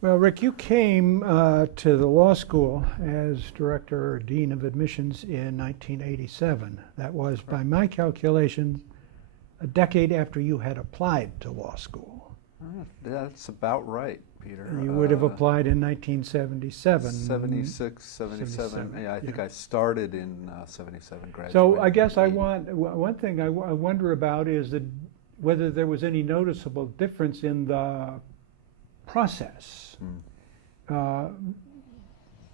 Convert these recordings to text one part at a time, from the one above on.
Well, Rick, you came to the law school as director or dean of admissions in 1987. That was, by my calculation, a decade after you had applied to law school. That's about right, Peter. You would have applied in 1977. 76, 77. Yeah, I think I started in 77, graduated. So I guess in I 80. want, one thing I wonder about is whether there was any noticeable difference in the process.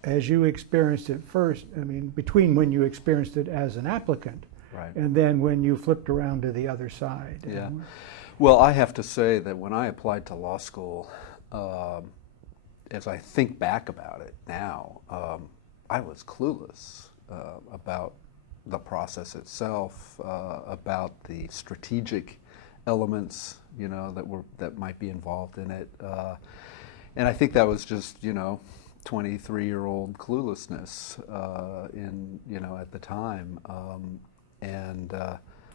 As you experienced it first, I mean, between when you experienced it as an applicant Right. and then when you flipped around to the other side. Yeah. Well, I have to say that when I applied to law school, as I think back about it now, I was clueless about the process itself, about the strategic elements, that might be involved in it. And I think that was just, 23-year-old cluelessness at the time.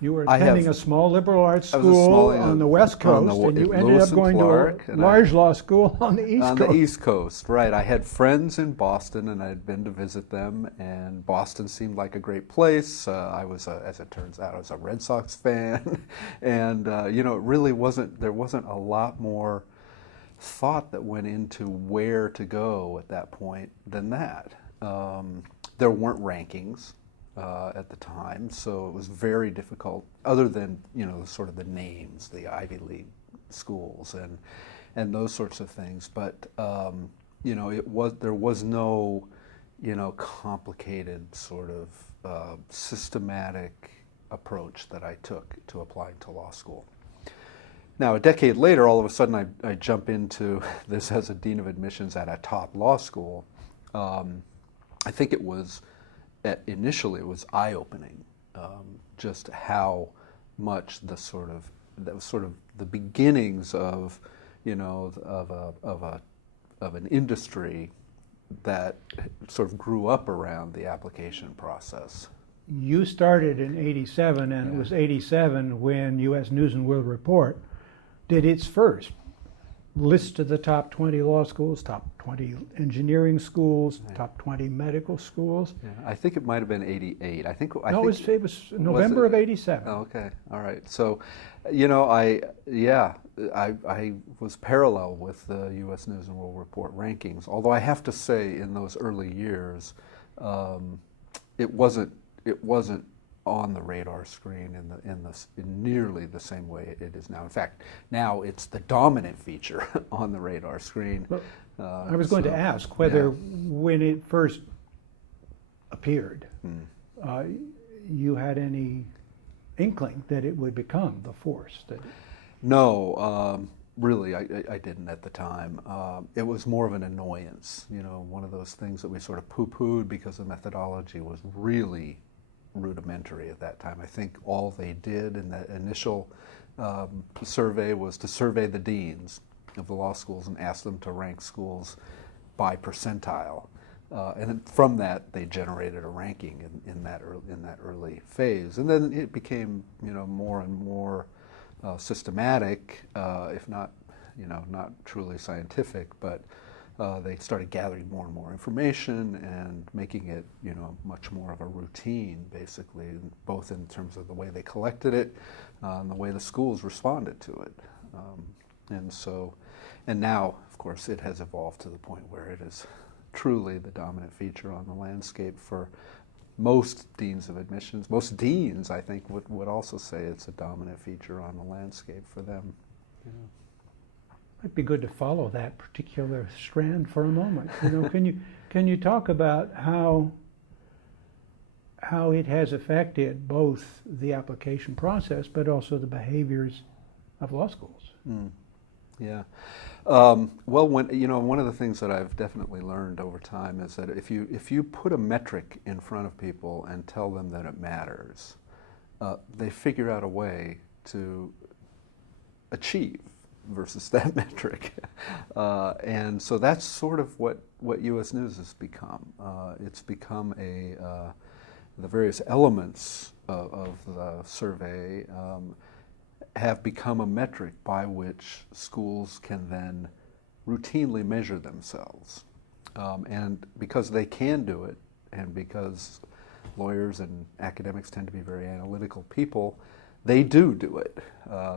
You were attending a small liberal arts school on the West Coast, and you ended up going to a large law school on the East Coast. On the East Coast, right. I had friends in Boston, and I had been to visit them, and Boston seemed like a great place. I was, as it turns out, I was a Red Sox fan, and, it really there wasn't a lot more thought that went into where to go at that point than that. There weren't rankings at the time, so it was very difficult, other than sort of the names, the Ivy League schools and those sorts of things. But there was no complicated sort of systematic approach that I took to applying to law school. Now, a decade later, all of a sudden, I jump into this as a dean of admissions at a top law school. I think initially it was eye-opening, just how much that was sort of the beginnings of, of an industry that sort of grew up around the application process. You started in 87, and it was 87 when U.S. News and World Report did its first list of the top 20 law schools, top 20 engineering schools, top 20 medical schools. Yeah, I think it might have been 88. It was November of 87. Oh, okay, all right. So, I was parallel with the U.S. News and World Report rankings. Although I have to say, in those early years, it wasn't on the radar screen in nearly the same way it is now. In fact, now it's the dominant feature on the radar screen. Well, I was going to ask whether when it first appeared, you had any inkling that it would become the force that. No, really, I didn't at the time. It was more of an annoyance, one of those things that we sort of poo-pooed because the methodology was really rudimentary at that time. I think all they did in that initial survey was to survey the deans of the law schools and ask them to rank schools by percentile. And then from that, they generated a ranking in that early phase. And then it became, more and more systematic, if not, not truly scientific, but they started gathering more and more information and making it, much more of a routine, basically, both in terms of the way they collected it and the way the schools responded to it. And now, of course, it has evolved to the point where it is truly the dominant feature on the landscape for most deans of admissions. Most deans, I think, would also say it's a dominant feature on the landscape for them. Might be good to follow that particular strand for a moment. Can you talk about how it has affected both the application process but also the behaviors of law schools? Yeah. Well, one of the things that I've definitely learned over time is that if you put a metric in front of people and tell them that it matters, they figure out a way to achieve versus that metric. And so that's sort of what U.S. News has become. It's become the various elements of the survey have become a metric by which schools can then routinely measure themselves. And because they can do it, and because lawyers and academics tend to be very analytical people, they do it.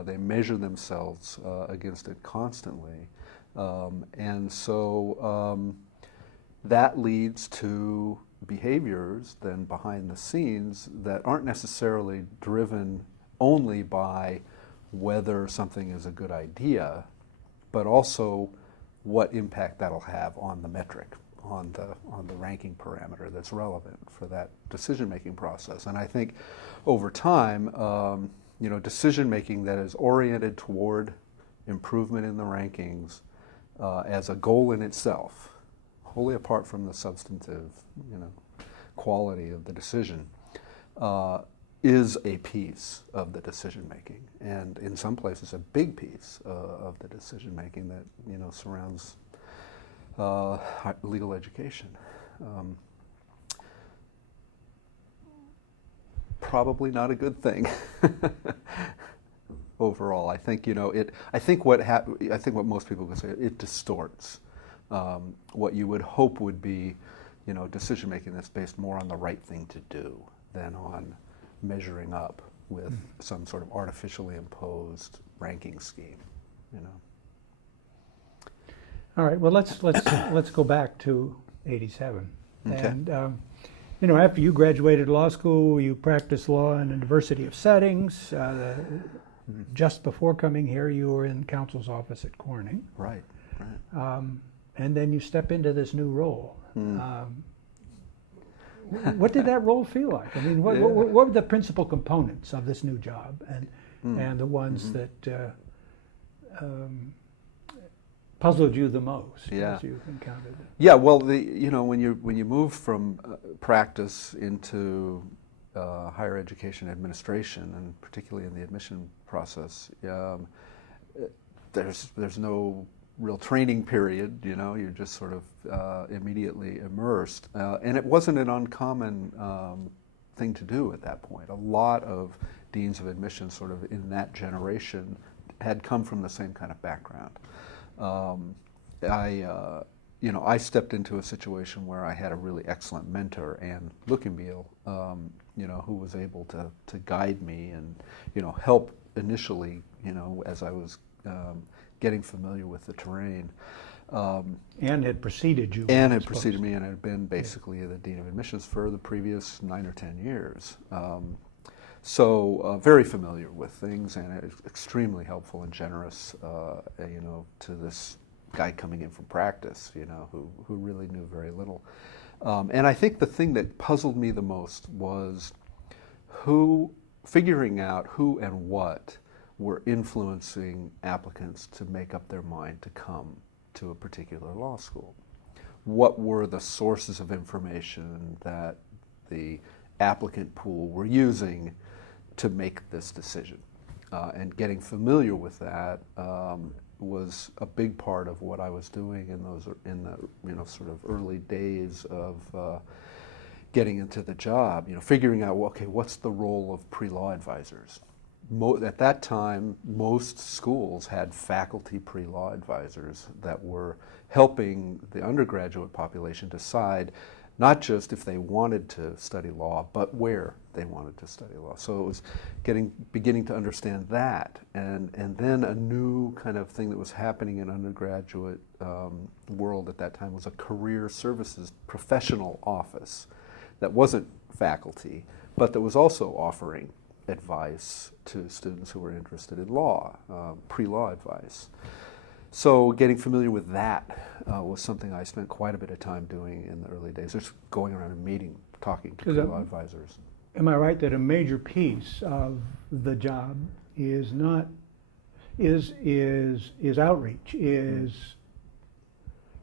They measure themselves against it constantly. And so that leads to behaviors then behind the scenes that aren't necessarily driven only by whether something is a good idea, but also what impact that'll have on the metric, on the ranking parameter that's relevant for that decision-making process. And I think over time, decision-making that is oriented toward improvement in the rankings as a goal in itself, wholly apart from the substantive, quality of the decision, is a piece of the decision-making, and in some places a big piece of the decision-making that surrounds legal education. Probably not a good thing. Overall, I think I think what most people would say, it distorts what you would hope would be, decision making that's based more on the right thing to do than on measuring up with some sort of artificially imposed ranking scheme. All right. Well, let's go back to '87. Okay. And after you graduated law school, you practiced law in a diversity of settings. Just before coming here, you were in counsel's office at Corning. Right. And then you step into this new role. What did that role feel like? I mean, what were the principal components of this new job, and the ones that puzzled you the most as you encountered it? Yeah, well, when you move from practice into higher education administration, and particularly in the admission process, there's no real training period. You're just sort of immediately immersed, and it wasn't an uncommon thing to do at that point. A lot of deans of admission, sort of in that generation, had come from the same kind of background. I stepped into a situation where I had a really excellent mentor, Ann Lukenbiel, who was able to guide me and, help initially, as I was getting familiar with the terrain. Ann had preceded you. Ann had preceded me and had been basically the dean of admissions for the previous 9 or 10 years. So very familiar with things, and extremely helpful and generous, to this guy coming in from practice, who really knew very little. And I think the thing that puzzled me the most was figuring out who and what were influencing applicants to make up their mind to come to a particular law school. What were the sources of information that the applicant pool were using to make this decision? And getting familiar with that was a big part of what I was doing in the sort of early days of getting into the job. Figuring out, what's the role of pre-law advisors? At that time, most schools had faculty pre-law advisors that were helping the undergraduate population decide not just if they wanted to study law, but where they wanted to study law. So it was beginning to understand that. And then a new kind of thing that was happening in undergraduate world at that time was a career services professional office that wasn't faculty, but that was also offering advice to students who were interested in law, pre-law advice. So getting familiar with that was something I spent quite a bit of time doing in the early days, just going around and meeting, talking to pre-law advisors. Am I right that a major piece of the job is outreach, is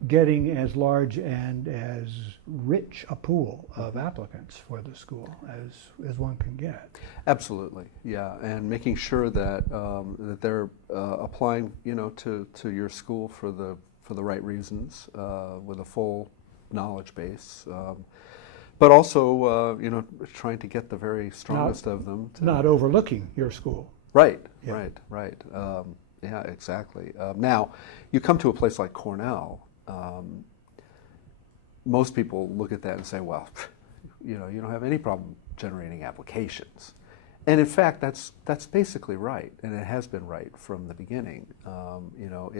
getting as large and as rich a pool of applicants for the school as one can get? Absolutely, yeah, and making sure that that they're applying, to your school for the right reasons, with a full knowledge base, but also trying to get the very strongest of them. Not overlooking your school. Right, Yeah. right. Yeah, exactly. Now, you come to a place like Cornell, most people look at that and say, well, you know, you don't have any problem generating applications. And in fact, that's basically right, and it has been right from the beginning. You know,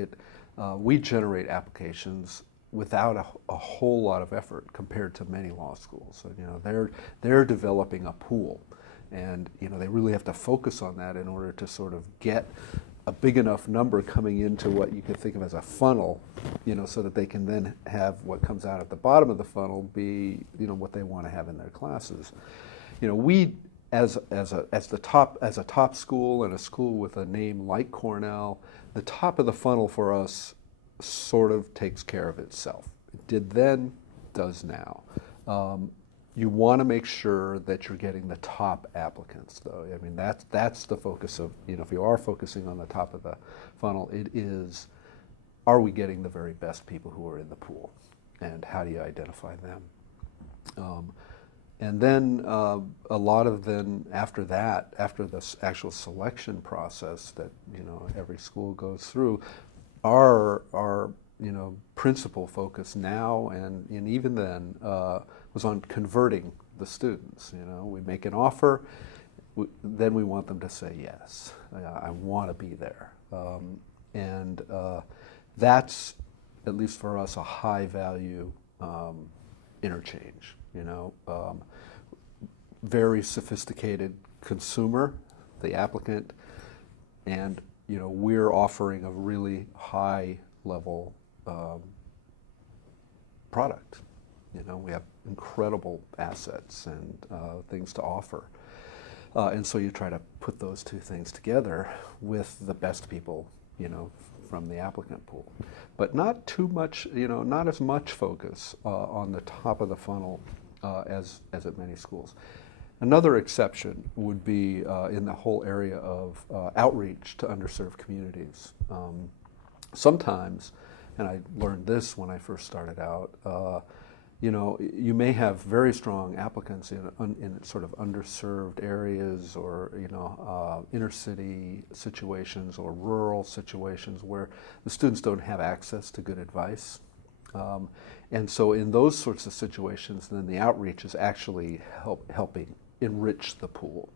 we generate applications without a whole lot of effort compared to many law schools. So, you know, they're developing a pool, and you know, they really have to focus on that in order to sort of get a big enough number coming into what you could think of as a funnel, you know, so that they can then have what comes out at the bottom of the funnel be, you know, what they want to have in their classes. You know, we as a top school and a school with a name like Cornell, the top of the funnel for us sort of takes care of itself. It did then, does now. You want to make sure that you're getting the top applicants, though. I mean, that's the focus of, you know, if you are focusing on the top of the funnel, it is, are we getting the very best people who are in the pool? And how do you identify them? And then a lot of them after that, after this actual selection process that, you know, every school goes through, our you know, principal focus now and even then was on converting the students. You know, we make an offer, then we want them to say yes. I want to be there, and that's, at least for us, a high value interchange. You know, very sophisticated consumer, the applicant, and you know, we're offering a really high level product. You know, we have incredible assets and things to offer. And so you try to put those two things together with the best people, you know, from the applicant pool. But not too much, you know, not as much focus on the top of the funnel as at many schools. Another exception would be in the whole area of outreach to underserved communities. Sometimes, and I learned this when I first started out, you know, you may have very strong applicants in sort of underserved areas, or you know, inner city situations or rural situations where the students don't have access to good advice. And so in those sorts of situations, then the outreach is actually helping enrich the pool.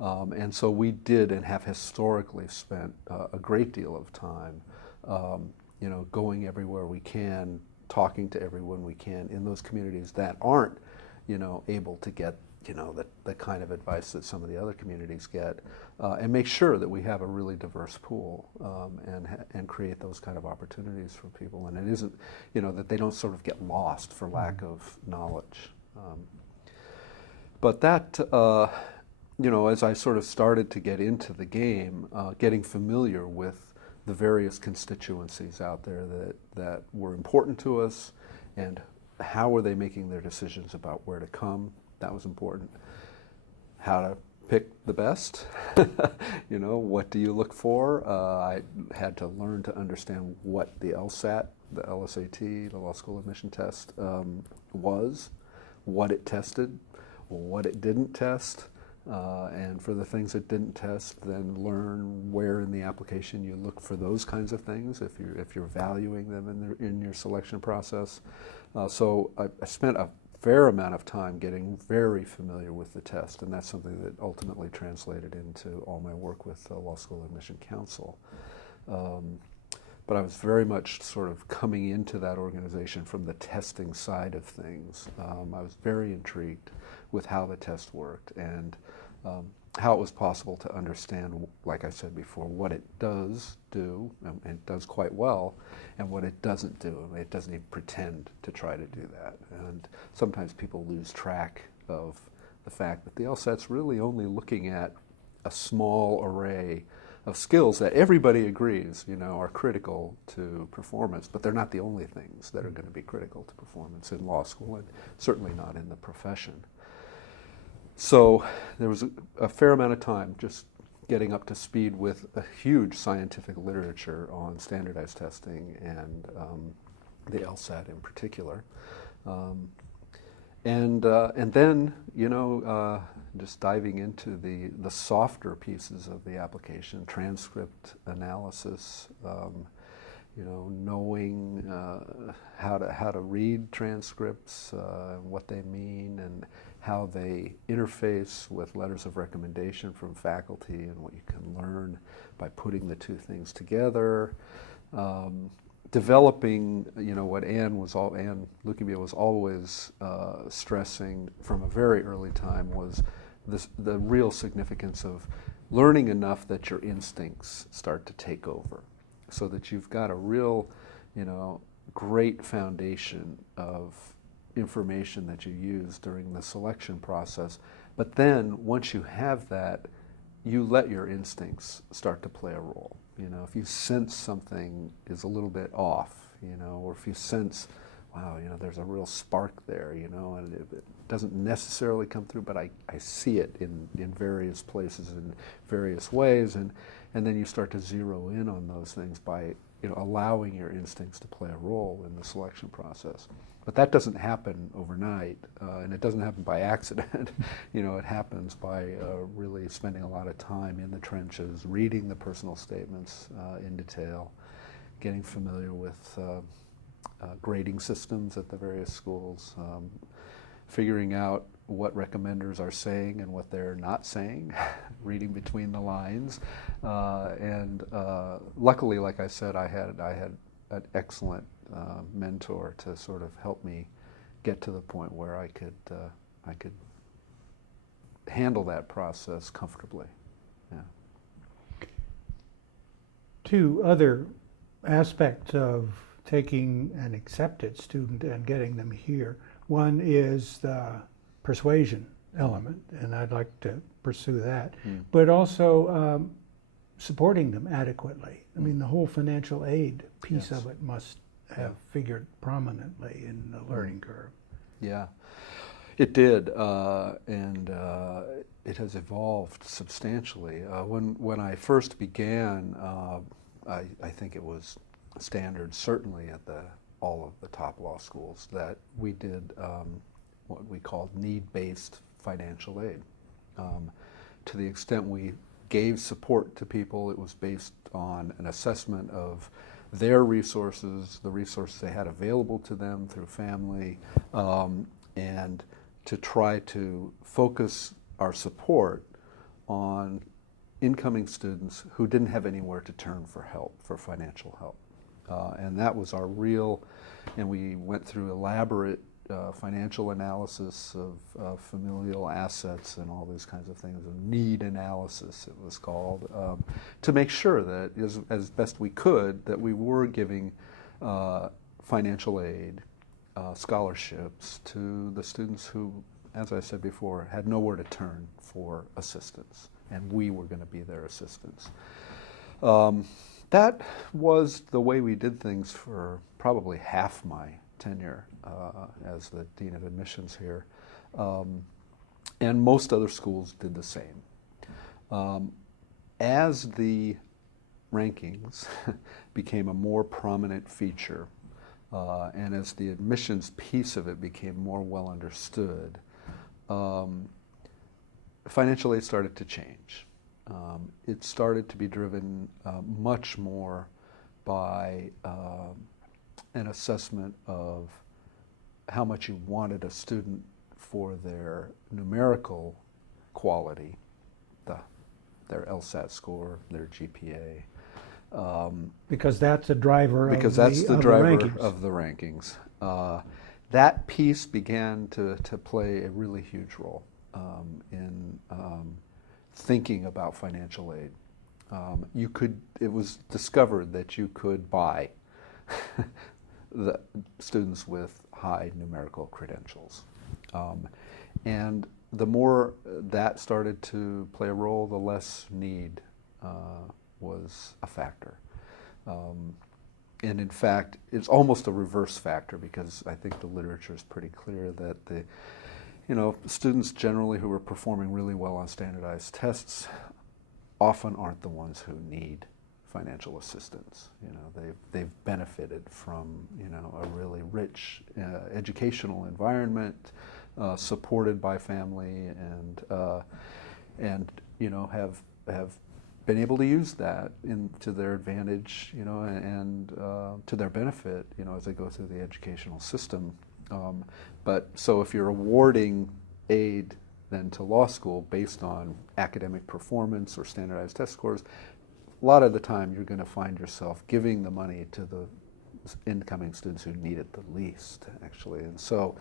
And so we did and have historically spent a great deal of time, you know, going everywhere we can, talking to everyone we can in those communities that aren't, you know, able to get, you know, the kind of advice that some of the other communities get, and make sure that we have a really diverse pool, and create those kind of opportunities for people. And it isn't, you know, that they don't sort of get lost for lack of knowledge. But that, you know, as I sort of started to get into the game, getting familiar with the various constituencies out there that were important to us, and how were they making their decisions about where to come. That was important. How to pick the best. You know, what do you look for? I had to learn to understand what the LSAT, the LSAT, the Law School Admission Test, was, what it tested, what it didn't test. And for the things it didn't test, then learn where in the application you look for those kinds of things if you're valuing them in your selection process. So I spent a fair amount of time getting very familiar with the test, and that's something that ultimately translated into all my work with the Law School Admission Council. But I was very much sort of coming into that organization from the testing side of things. I was very intrigued with how the test worked, and how it was possible to understand, like I said before, what it does do, and it does quite well, and what it doesn't do. It doesn't even pretend to try to do that. And sometimes people lose track of the fact that the LSAT's really only looking at a small array of skills that everybody agrees, you know, are critical to performance, but they're not the only things that are going to be critical to performance in law school, and certainly not in the profession. So there was a fair amount of time just getting up to speed with a huge scientific literature on standardized testing and the LSAT in particular. And then, you know, just diving into the softer pieces of the application, transcript analysis, knowing how to read transcripts, what they mean, and how they interface with letters of recommendation from faculty, and what you can learn by putting the two things together. Developing, what Ann Lukenbia was always stressing from a very early time was the real significance of learning enough that your instincts start to take over, so that you've got a real, great foundation of information that you use during the selection process. But then once you have that, you let your instincts start to play a role. If you sense something is a little bit off, or if you sense, wow, there's a real spark there, and it doesn't necessarily come through, but I see it in various places in various ways, and then you start to zero in on those things by allowing your instincts to play a role in the selection process. But that doesn't happen overnight, and it doesn't happen by accident. It happens by really spending a lot of time in the trenches, reading the personal statements in detail, getting familiar with grading systems at the various schools, figuring out what recommenders are saying and what they're not saying, reading between the lines. And luckily, like I said, I had an excellent mentor to sort of help me get to the point where I could handle that process comfortably. Yeah. Two other aspects of taking an accepted student and getting them here. One is the persuasion element, and I'd like to pursue that, but also supporting them adequately. I mean, the whole financial aid piece of it must have figured prominently in the learning curve. Yeah, it did, and it has evolved substantially. When I first began, I think it was standard, certainly at all of the top law schools, that we did what we called need-based financial aid. To the extent we gave support to people, it was based on an assessment of their resources, the resources they had available to them through family, and to try to focus our support on incoming students who didn't have anywhere to turn for help, for financial help. And that was our real, and we went through elaborate financial analysis of familial assets and all these kinds of things, of need analysis it was called, to make sure that as best we could that we were giving financial aid, scholarships to the students who, as I said before, had nowhere to turn for assistance, and we were going to be their assistants. That was the way we did things for probably half my tenure as the Dean of Admissions here. And most other schools did the same. As the rankings became a more prominent feature, and as the admissions piece of it became more well understood, financial aid started to change. It started to be driven much more by an assessment of how much you wanted a student for their numerical quality, their LSAT score, their GPA. Because that's a driver Because of that's the driver rankings. of the rankings. That piece began to play a really huge role in thinking about financial aid. It was discovered that you could buy the students with high numerical credentials. And the more that started to play a role, the less need was a factor. And in fact, it's almost a reverse factor, because I think the literature is pretty clear that students generally who are performing really well on standardized tests often aren't the ones who need financial assistance. They've benefited from a really rich educational environment. supported by family, and you know, have been able to use that to their advantage, you know, and to their benefit, you know, as they go through the educational system. But so if you're awarding aid then to law school based on academic performance or standardized test scores, a lot of the time you're going to find yourself giving the money to the incoming students who need it the least, actually. And so,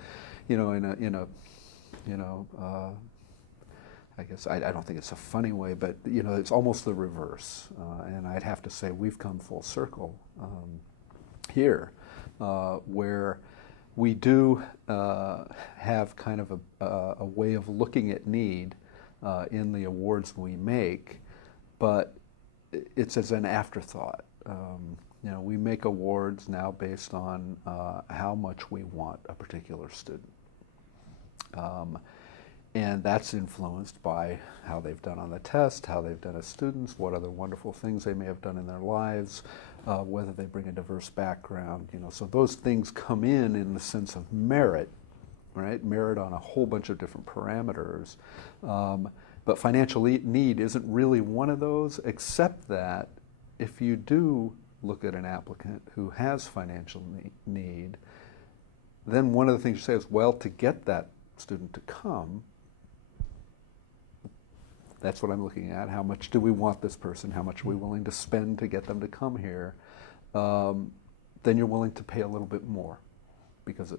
you know, you know, I guess I don't think it's a funny way, but you know, it's almost the reverse. And I'd have to say we've come full circle here, where we do have kind of a way of looking at need in the awards we make, but it's as an afterthought. You know, we make awards now based on how much we want a particular student. And that's influenced by how they've done on the test, how they've done as students, what other wonderful things they may have done in their lives, whether they bring a diverse background, you know. So those things come in the sense of merit, right? Merit on a whole bunch of different parameters. But financial need isn't really one of those, except that if you do look at an applicant who has financial need, then one of the things you say is, well, to get that student to come, that's what I'm looking at. How much do we want this person? How much are we willing to spend to get them to come here? Then you're willing to pay a little bit more because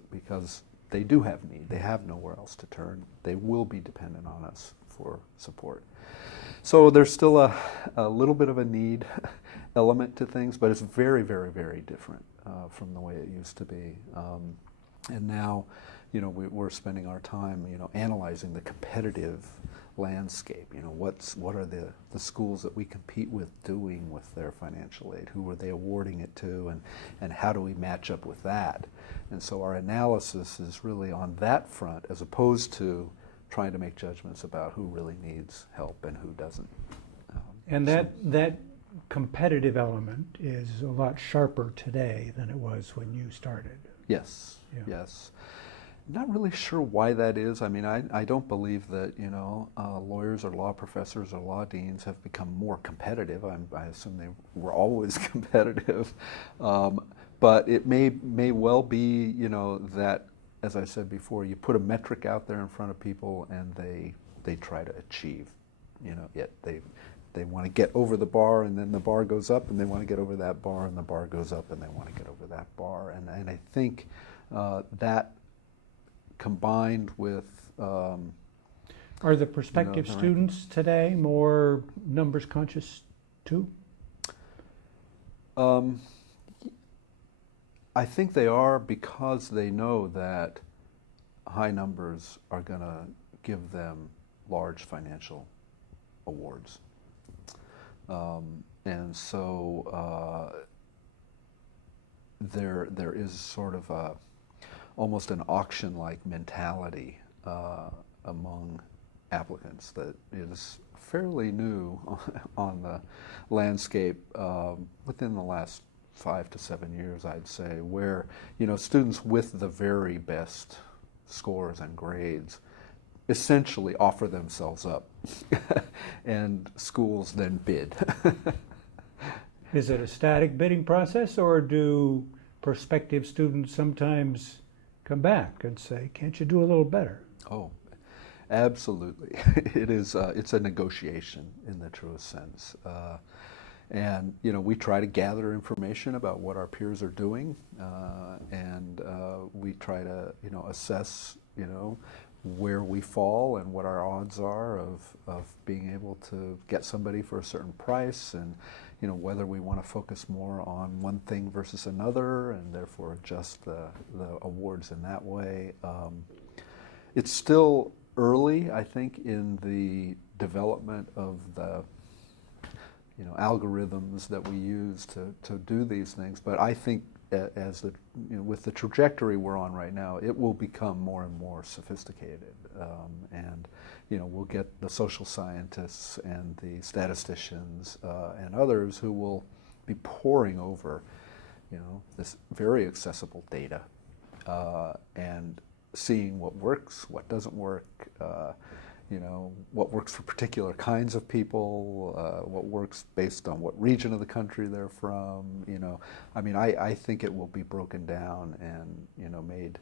they do have need. They have nowhere else to turn. They will be dependent on us for support. So there's still a little bit of a need element to things, but it's very, very, very different from the way it used to be. And now, you know, we're spending our time, you know, analyzing the competitive landscape. You know, what are the schools that we compete with doing with their financial aid? Who are they awarding it to, and how do we match up with that? And so our analysis is really on that front, as opposed to trying to make judgments about who really needs help and who doesn't. And that competitive element is a lot sharper today than it was when you started. Yes, Yeah. yes. Not really sure why that is. I mean, I don't believe that, you know, lawyers or law professors or law deans have become more competitive. I assume they were always competitive. But it may well be, you know, that, as I said before, you put a metric out there in front of people and they try to achieve, you know, yet they want to get over the bar, and then the bar goes up, and they want to get over that bar, and the bar goes up, and they want to get over that bar. And I think that combined with Are the prospective students today more numbers conscious too? I think they are, because they know that high numbers are going to give them large financial awards. And so there is sort of almost an auction-like mentality among applicants that is fairly new on the landscape within the last 5 to 7 years, I'd say, where, you know, students with the very best scores and grades essentially offer themselves up and schools then bid. Is it a static bidding process, or do prospective students sometimes come back and say, can't you do a little better? Oh, absolutely. It is. It's a negotiation in the truest sense. And, you know, we try to gather information about what our peers are doing, and we try to, you know, assess, you know, where we fall and what our odds are of being able to get somebody for a certain price, and, you know, whether we want to focus more on one thing versus another, and therefore adjust the awards in that way. It's still early, I think, in the development of the, you know, algorithms that we use to do these things, but I think as the, you know, with the trajectory we're on right now, it will become more and more sophisticated, and, you know, we'll get the social scientists and the statisticians and others who will be poring over, you know, this very accessible data and seeing what works, what doesn't work, what works for particular kinds of people, what works based on what region of the country they're from. I think it will be broken down and made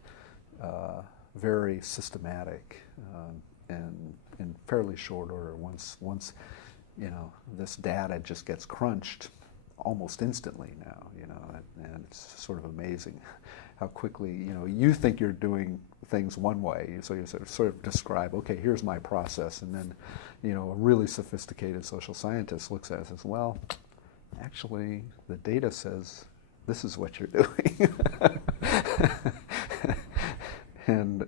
very systematic and in fairly short order. Once this data just gets crunched almost instantly now, and it's sort of amazing how quickly, you think you're doing things one way, so you sort of describe, okay, here's my process, and then, a really sophisticated social scientist looks at it and says, well, actually, the data says this is what you're doing. And,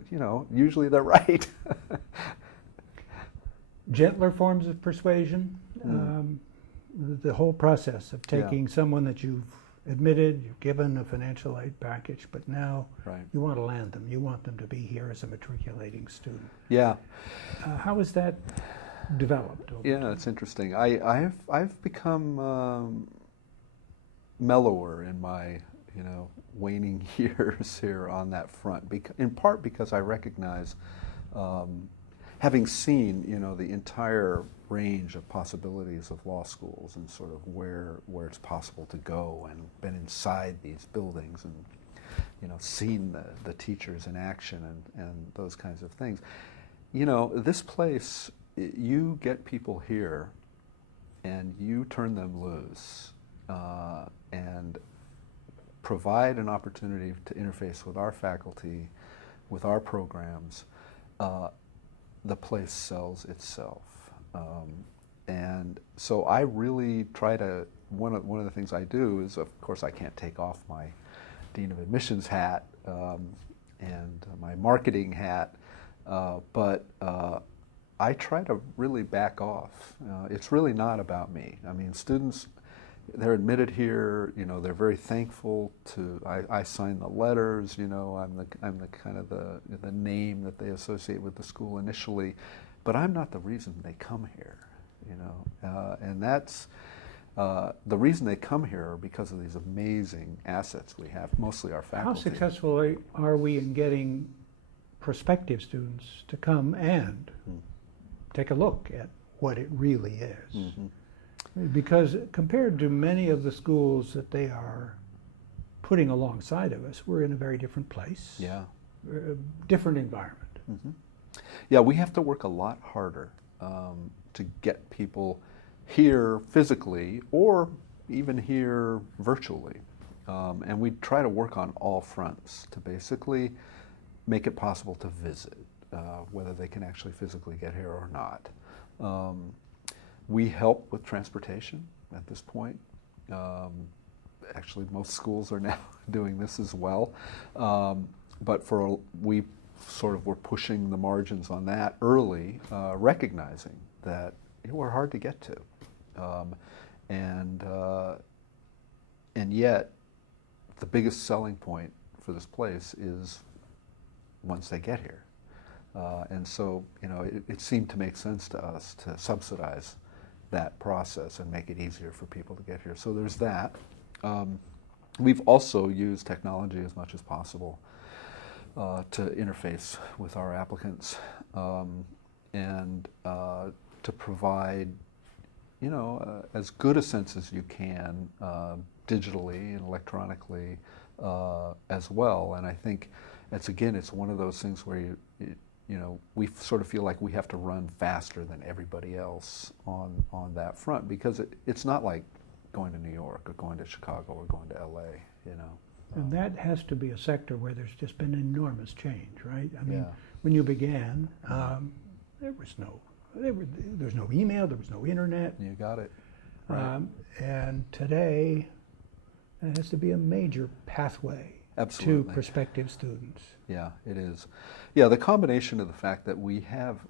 usually they're right. Gentler forms of persuasion, the whole process of taking someone that you've admitted, you've given a financial aid package, but now you want to land them. You want them to be here as a matriculating student. Yeah. How has that developed? Yeah, it's interesting. I've become mellower in my waning years here on that front. In part because I recognize, having seen the entire range of possibilities of law schools and sort of where it's possible to go, and been inside these buildings and seen the teachers in action and those kinds of things. This place, you get people here and you turn them loose and provide an opportunity to interface with our faculty, with our programs. The place sells itself. And so I really try to, one of the things I do is, of course, I can't take off my Dean of Admissions hat and my marketing hat, but I try to really back off. It's really not about me. I mean, students, they're admitted here, they're very thankful to, I sign the letters, I'm the kind of the name that they associate with the school initially, but I'm not the reason they come here, and that's, the reason they come here are because of these amazing assets we have, mostly our faculty. How successful are we in getting prospective students to come and take a look at what it really is? Mm-hmm. Because compared to many of the schools that they are putting alongside of us, we're in a very different place. Yeah. Different environment. Mm-hmm. Yeah, we have to work a lot harder to get people here physically or even here virtually. And we try to work on all fronts to basically make it possible to visit, whether they can actually physically get here or not. We help with transportation at this point. Actually, most schools are now doing this as well. But we sort of were pushing the margins on that early, recognizing that we're hard to get to. And yet, the biggest selling point for this place is once they get here. And so, it seemed to make sense to us to subsidize that process and make it easier for people to get here. So there's that. We've also used technology as much as possible to interface with our applicants and to provide, as good a sense as you can digitally and electronically as well. And I think it's one of those things where we sort of feel like we have to run faster than everybody else on that front, because it's not like going to New York or going to Chicago or going to LA, And that has to be a sector where there's just been enormous change, right? I mean, Yeah. when you began, there was no email, there was no internet. You got it. Right. And today, it has to be a major pathway Absolutely. to prospective students. Yeah, it is. Yeah, the combination of the fact that we have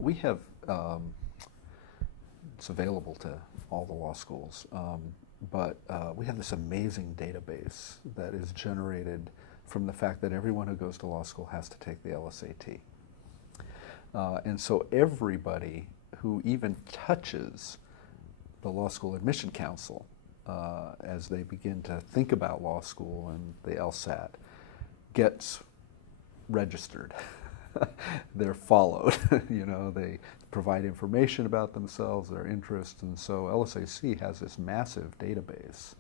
it's available to all the law schools, but we have this amazing database that is generated from the fact that everyone who goes to law school has to take the LSAT. And so everybody who even touches the Law School Admission Council as they begin to think about law school and the LSAT gets registered they're followed. They provide information about themselves, their interests, and so LSAC has this massive database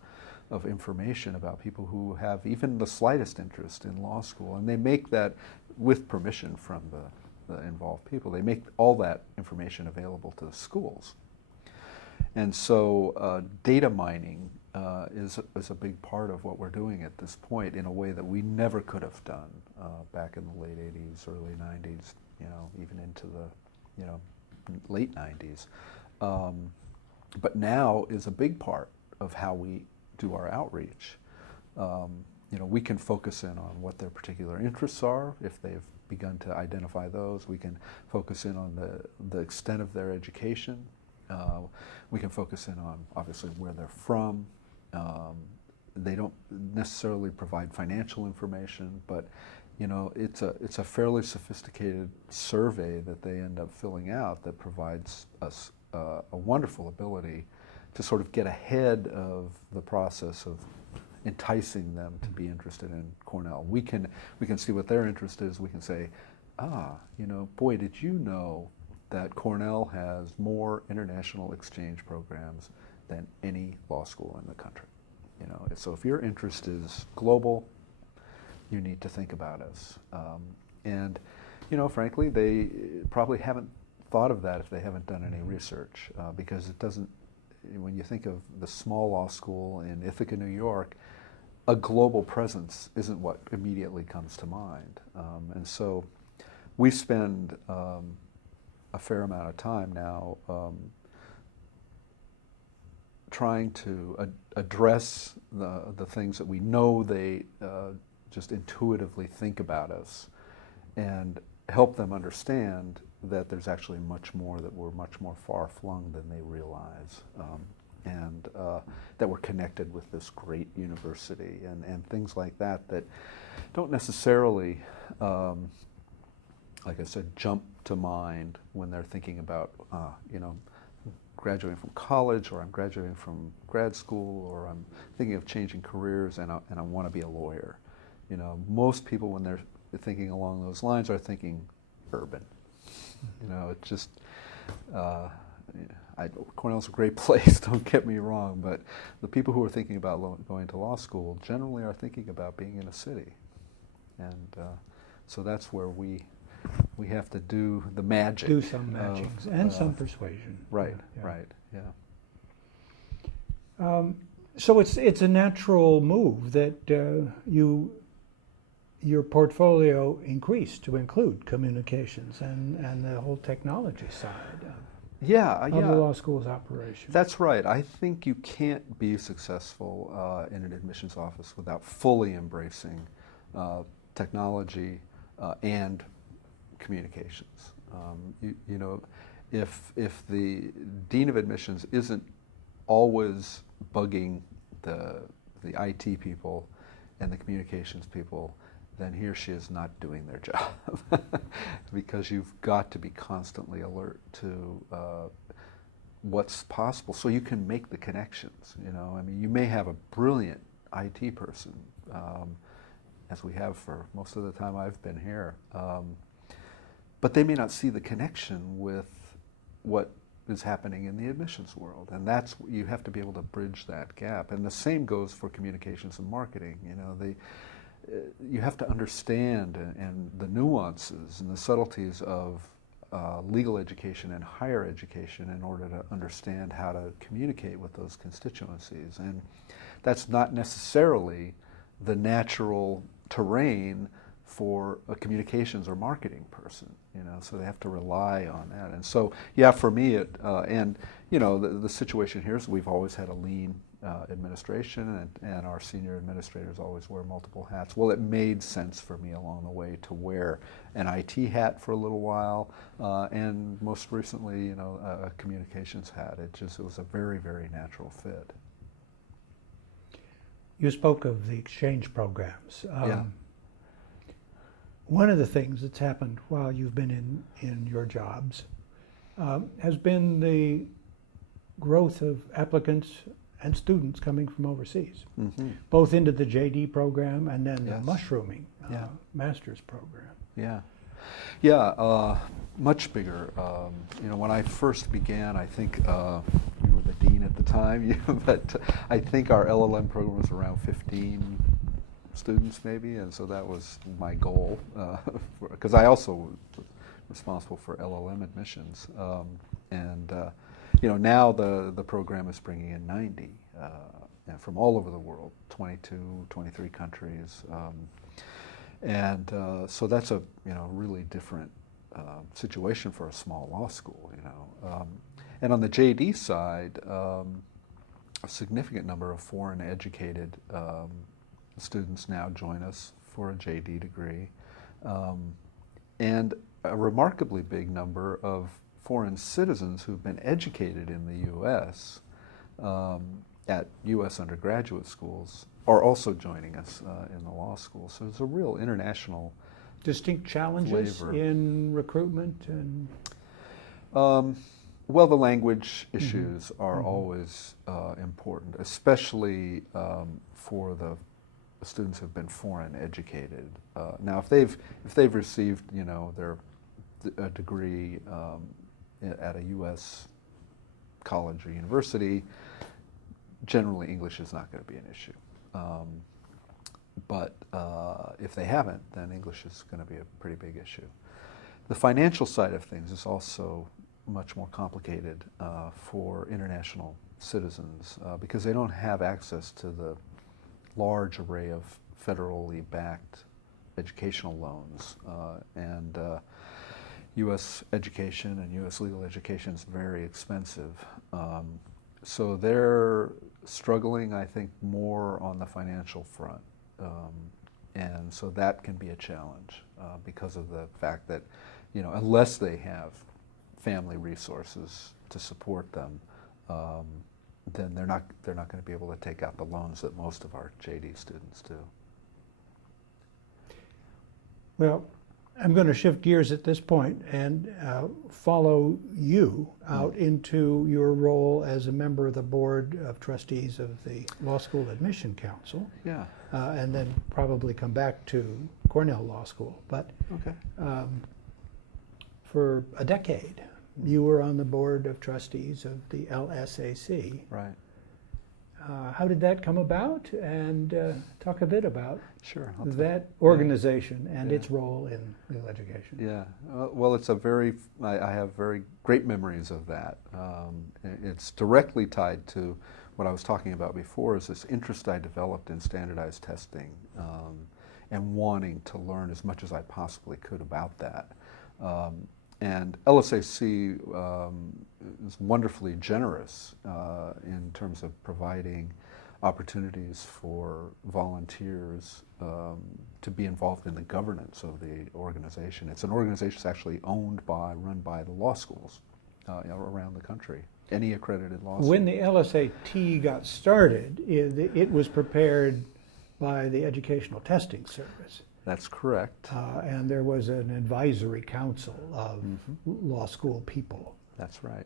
of information about people who have even the slightest interest in law school, and they make that with permission from the involved people. They make all that information available to the schools. And so data mining is a big part of what we're doing at this point in a way that we never could have done back in the late 80s, early 90s, even into the late 90s. But now is a big part of how we do our outreach. We can focus in on what their particular interests are. If they've begun to identify those, we can focus in on the extent of their education. We can focus in on, obviously, where they're from. They don't necessarily provide financial information, but it's a fairly sophisticated survey that they end up filling out that provides us a wonderful ability to sort of get ahead of the process of enticing them to be interested in Cornell. We can see what their interest is. We can say, boy, did you know that Cornell has more international exchange programs than any law school in the country? So if your interest is global, you need to think about us. And frankly, they probably haven't thought of that if they haven't done any research, because it doesn't. When you think of the small law school in Ithaca, New York, a global presence isn't what immediately comes to mind. And so we spend a fair amount of time now trying to address the things that we know they just intuitively think about us, and help them understand that there's actually much more, that we're much more far-flung than they realize, and that we're connected with this great university, and things like that don't necessarily, like I said, jump to mind when they're thinking about, graduating from college, or I'm graduating from grad school, or I'm thinking of changing careers, and I want to be a lawyer. Most people, when they're thinking along those lines, are thinking urban. It's just, Cornell's a great place, don't get me wrong, but the people who are thinking about going to law school generally are thinking about being in a city. And so that's where we have to do the magic. Do some magic and some persuasion. Right, Yeah. right, yeah. So it's a natural move that your portfolio increased to include communications and the whole technology side of the law school's operation. That's right. I think you can't be successful in an admissions office without fully embracing technology and communications. If the dean of admissions isn't always bugging the IT people and the communications people, then he or she is not doing their job, because you've got to be constantly alert to what's possible so you can make the connections. You may have a brilliant IT person, as we have for most of the time I've been here, but they may not see the connection with what is happening in the admissions world, and you have to be able to bridge that gap. And the same goes for communications and marketing. You have to understand and the nuances and the subtleties of legal education and higher education in order to understand how to communicate with those constituencies. And that's not necessarily the natural terrain for a communications or marketing person, so they have to rely on that. And so, for me, the situation here is we've always had a lean administration, and our senior administrators always wear multiple hats. Well, it made sense for me along the way to wear an IT hat for a little while, and most recently, a communications hat. It was a very, very natural fit. You spoke of the exchange programs. One of the things that's happened while you've been in your jobs has been the growth of applicants and students coming from overseas, both into the JD program and then the mushrooming master's program. Yeah. Yeah, much bigger. When I first began, I think you were the dean at the time, but I think our LLM program was around 15 students maybe, and so that was my goal, because I also was responsible for LLM admissions. Now the program is bringing in 90 from all over the world, 22, 23 countries. So that's a really different situation for a small law school. And on the JD side, a significant number of foreign educated students now join us for a JD degree, and a remarkably big number of foreign citizens who've been educated in the U.S. At U.S. undergraduate schools are also joining us in the law school. So it's a real international Distinct challenges flavor. in recruitment and Well, the language issues are always important, especially for the students who've been foreign educated. Now, if they've received a degree at a U.S. college or university, generally English is not going to be an issue. But if they haven't, then English is going to be a pretty big issue. The financial side of things is also much more complicated for international citizens because they don't have access to the large array of federally backed educational loans. And U.S. education and U.S. legal education is very expensive. So they're struggling, I think, more on the financial front. And so that can be a challenge because of the fact that, unless they have family resources to support them, then they're not going to be able to take out the loans that most of our JD students do. well, I'm going to shift gears at this point and follow you out into your role as a member of the Board of Trustees of the Law School Admission Council, Yeah. and then probably come back to Cornell Law School. But Okay. for a decade, you were on the Board of Trustees of the LSAC. Right. How did that come about? And talk a bit about Sure. that organization and Yeah. its role in legal education. Yeah, well, it's I have very great memories of that. It's directly tied to what I was talking about before, is this interest I developed in standardized testing and wanting to learn as much as I possibly could about that. And LSAC is wonderfully generous in terms of providing opportunities for volunteers to be involved in the governance of the organization. It's an organization that's actually run by the law schools around the country, any accredited law school. When the LSAT got started, it was prepared by the Educational Testing Service. That's correct. And there was an advisory council of law school people. That's right.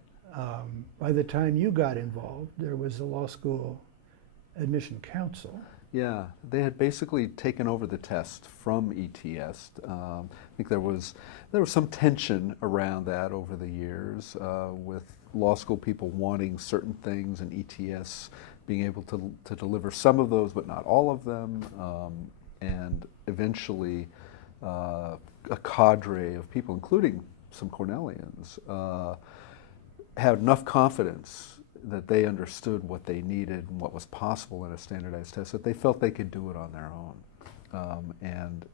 By the time you got involved, there was a law school admission council. Yeah, they had basically taken over the test from ETS. I think there was some tension around that over the years with law school people wanting certain things and ETS being able to deliver some of those but not all of them. And eventually a cadre of people, including some Cornellians, had enough confidence that they understood what they needed and what was possible in a standardized test that they felt they could do it on their own. And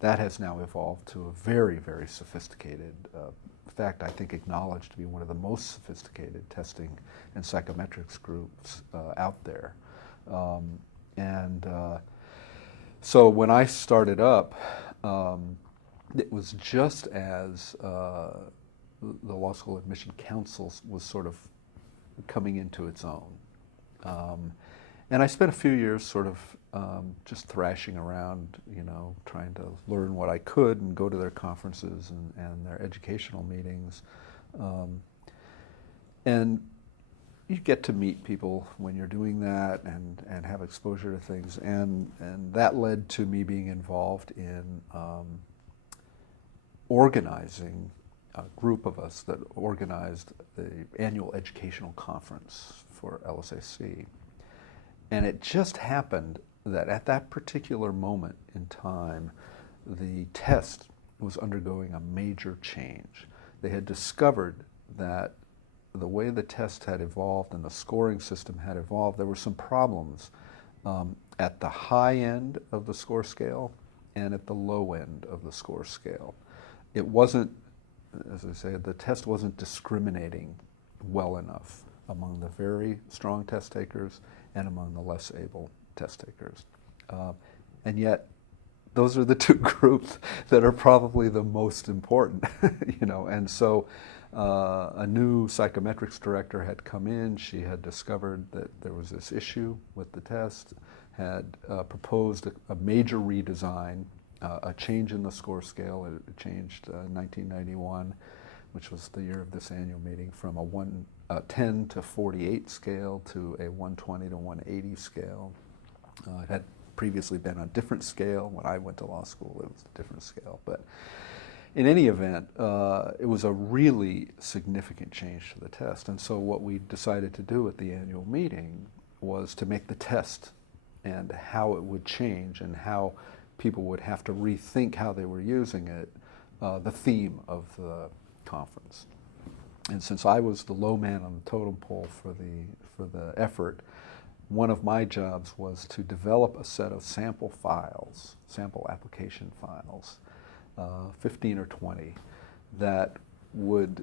that has now evolved to a very, very sophisticated, in fact, I think acknowledged to be one of the most sophisticated testing and psychometrics groups out there. So when I started up, it was just as the Law School Admission Council was sort of coming into its own. And I spent a few years sort of just thrashing around, trying to learn what I could and go to their conferences and their educational meetings. And you get to meet people when you're doing that and have exposure to things. And that led to me being involved in organizing a group of us that organized the annual educational conference for LSAC. And it just happened that at that particular moment in time, the test was undergoing a major change. They had discovered that the way the test had evolved and the scoring system had evolved, there were some problems at the high end of the score scale and at the low end of the score scale. It wasn't, as I say, the test wasn't discriminating well enough among the very strong test takers and among the less able test takers. And yet, those are the two groups that are probably the most important, you know. And so a new psychometrics director had come in. She had discovered that there was this issue with the test, had proposed a major redesign, a change in the score scale. It changed in 1991, which was the year of this annual meeting, from a 10 to 48 scale to a 120 to 180 scale. It had previously been on a different scale. When I went to law school, it was a different scale. But in any event, it was a really significant change to the test. And so what we decided to do at the annual meeting was to make the test and how it would change and how people would have to rethink how they were using it, the theme of the conference. And since I was the low man on the totem pole for the effort, one of my jobs was to develop a set of sample files, sample application files, 15 or 20, that would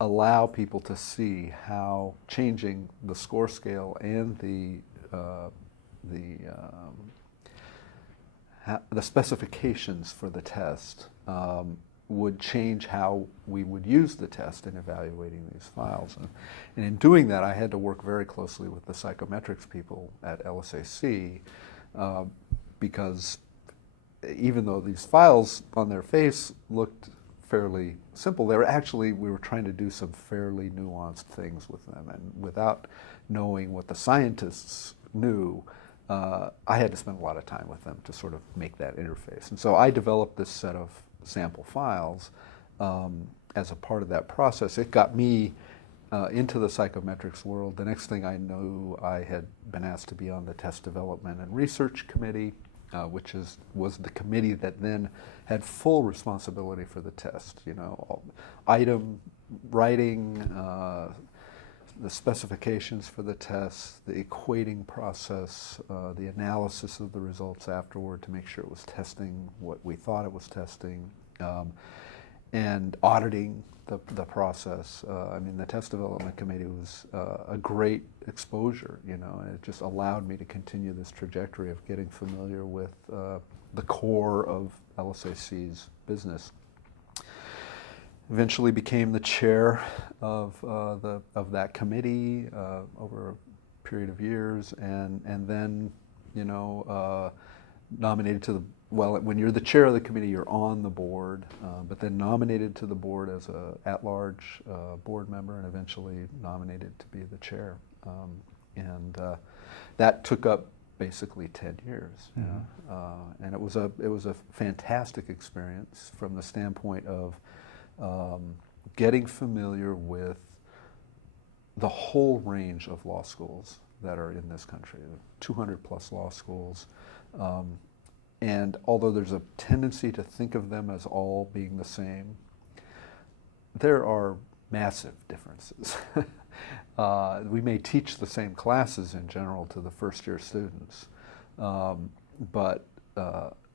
allow people to see how changing the score scale and the specifications for the test would change how we would use the test in evaluating these files. And in doing that, I had to work very closely with the psychometrics people at LSAC because even though these files on their face looked fairly simple, we were trying to do some fairly nuanced things with them. And without knowing what the scientists knew, I had to spend a lot of time with them to sort of make that interface. And so I developed this set of sample files as a part of that process. It got me into the psychometrics world. The next thing I knew, I had been asked to be on the test development and research committee, which was the committee that then had full responsibility for the test. You know, item writing, the specifications for the test, the equating process, the analysis of the results afterward to make sure it was testing what we thought it was testing, and auditing the process. I mean, the test development committee was a great exposure, you know, and it just allowed me to continue this trajectory of getting familiar with the core of LSAC's business. Eventually became the chair of that committee over a period of years, and then, you know, nominated to the, well, when you're the chair of the committee, you're on the board, but then nominated to the board as a at-large board member, and eventually nominated to be the chair. And that took up basically 10 years. Mm-hmm. And it was a fantastic experience from the standpoint of getting familiar with the whole range of law schools that are in this country, 200 plus law schools. And although there's a tendency to think of them as all being the same, there are massive differences. We may teach the same classes in general to the first year students, but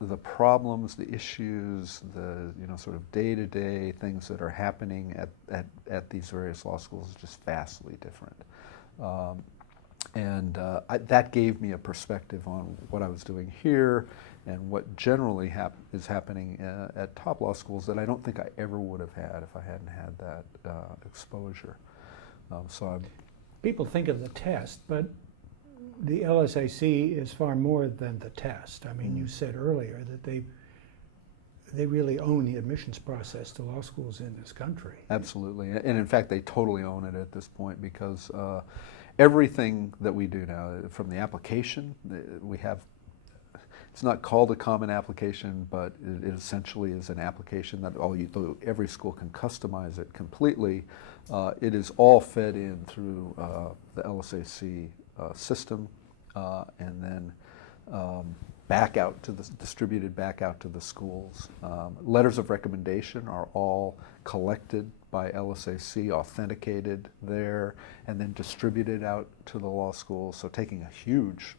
the problems, the issues, the, you know, sort of day-to-day things that are happening at these various law schools is just vastly different. That gave me a perspective on what I was doing here and what generally is happening at top law schools that I don't think I ever would have had if I hadn't had that exposure. People think of the test, but the LSAC is far more than the test. I mean, you said earlier that they really own the admissions process to law schools in this country. Absolutely, and in fact, they totally own it at this point because everything that we do now, from the application, we have it's not called a common application, but it essentially is an application that every school can customize it completely. It is all fed in through the LSAC system, and then distributed back out to the schools. Letters of recommendation are all collected by LSAC, authenticated there, and then distributed out to the law schools. So taking a huge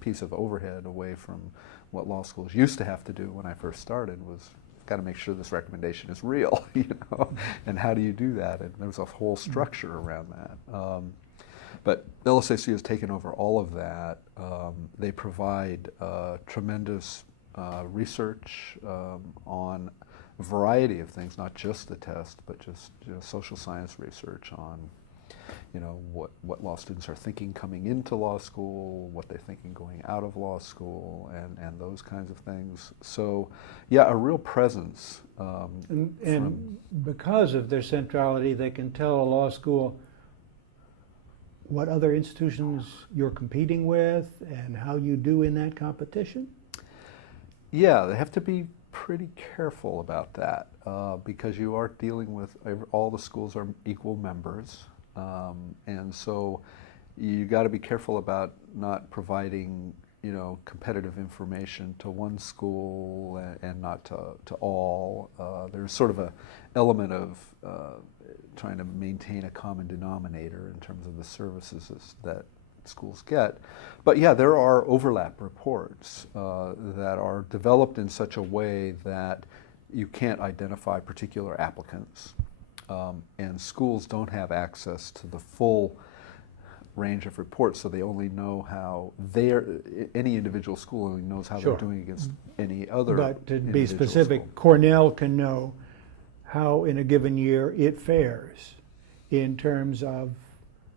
piece of overhead away from what law schools used to have to do when I first started was got to make sure this recommendation is real, and how do you do that? And there's a whole structure around that. But LSAC has taken over all of that. They provide tremendous research on a variety of things, not just the test, but just social science research on what law students are thinking coming into law school, what they're thinking going out of law school, and those kinds of things. So, yeah, a real presence. And because of their centrality, they can tell a law school what other institutions you're competing with and how you do in that competition? Yeah, they have to be pretty careful about that because you are dealing with all the schools are equal members, and so you got to be careful about not providing competitive information to one school and not to all. There's sort of an element of trying to maintain a common denominator in terms of the services that schools get. But yeah, there are overlap reports that are developed in such a way that you can't identify particular applicants, and schools don't have access to the full range of reports, so they only know how any individual school only knows how Sure. they're doing against any other. But to be individual specific, school. Cornell can know how in a given year it fares in terms of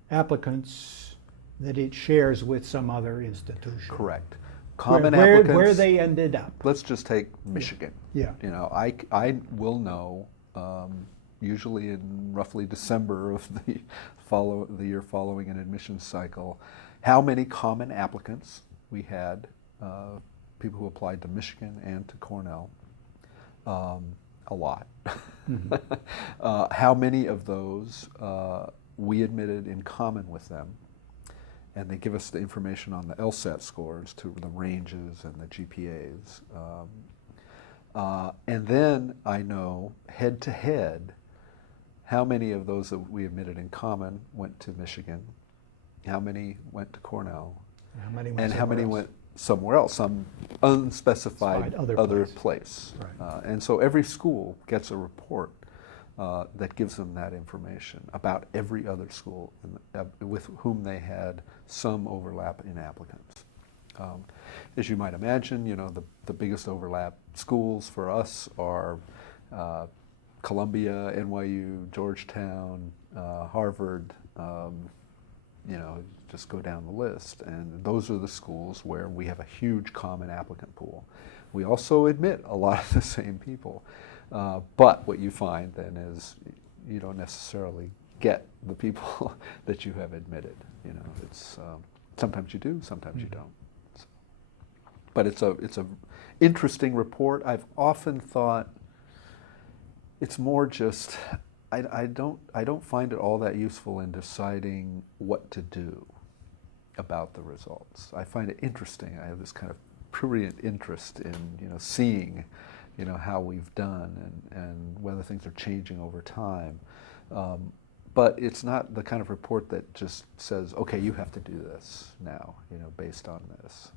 applicants that it shares with some other institution. Correct. Where, Common where, applicants. where they ended up. Let's just take Michigan. Yeah. I will know usually in roughly December of the year following an admissions cycle how many common applicants we had, people who applied to Michigan and to Cornell. A lot. Mm-hmm. How many of those we admitted in common with them, and they give us the information on the LSAT scores to the ranges and the GPAs. And then I know head to head how many of those that we admitted in common went to Michigan, how many went to Cornell, and how many went somewhere else, some unspecified other place. Right. And so every school gets a report that gives them that information about every other school with whom they had some overlap in applicants. As you might imagine, the biggest overlap schools for us are Columbia, NYU, Georgetown, Harvard, just go down the list. And those are the schools where we have a huge common applicant pool. We also admit a lot of the same people. But what you find then is you don't necessarily get the people that you have admitted. It's sometimes you do, sometimes you don't. So, but it's a interesting report. I've often thought it's more just I don't find it all that useful in deciding what to do about the results. I find it interesting. I have this kind of prurient interest in seeing how we've done and whether things are changing over time. But it's not the kind of report that just says, okay, you have to do this now, based on this.